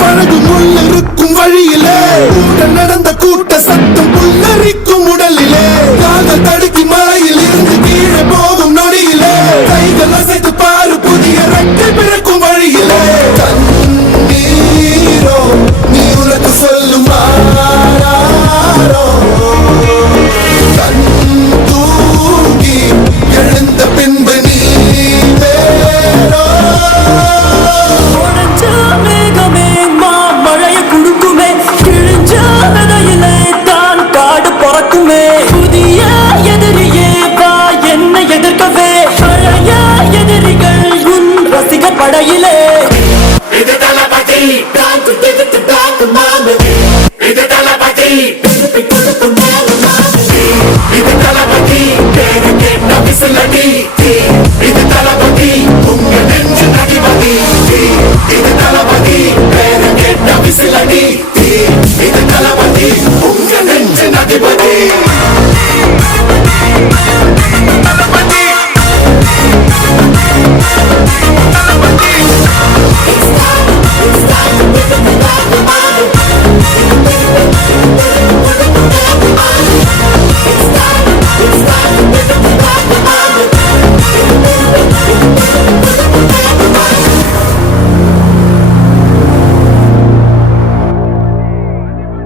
பழகு முள்ளிருக்கும் வழியிலே கூட நடந்த கூட்ட சத்தம் புல்லரிக்கும் உடலிலே காதல் தடுக்கி மலையில் இருந்து கீழே போகும் நொடியிலே கைகள் அசைத்து பாரு புதிய ரெக்கை பிறக்கும் வழியிலே கண்ணீரோ நீ உனக்கு சொல்லும் கண் தூங்கி எழுந்த பின்பு நீ வேறோ மழைய குடுக்குமே கிழிஞ்ச விதையிலே தான் காடு பறக்குமே புதிய எதிரியே வா என்னை எதிர்க்கவே பழைய எதிரிகள் உன் ரசிக படையிலே இது தளபதி டாக்கு டிக்கு டாக்கு மாமு இது தளபதி கொடுத்து மாமு இது தளபதி பேரு கேட்ட விசிலடி இது தளபதி உங்க நெஞ்சு அதிபதி இது தளபதி பேரு கேட்ட விசிலடி இது தளபதி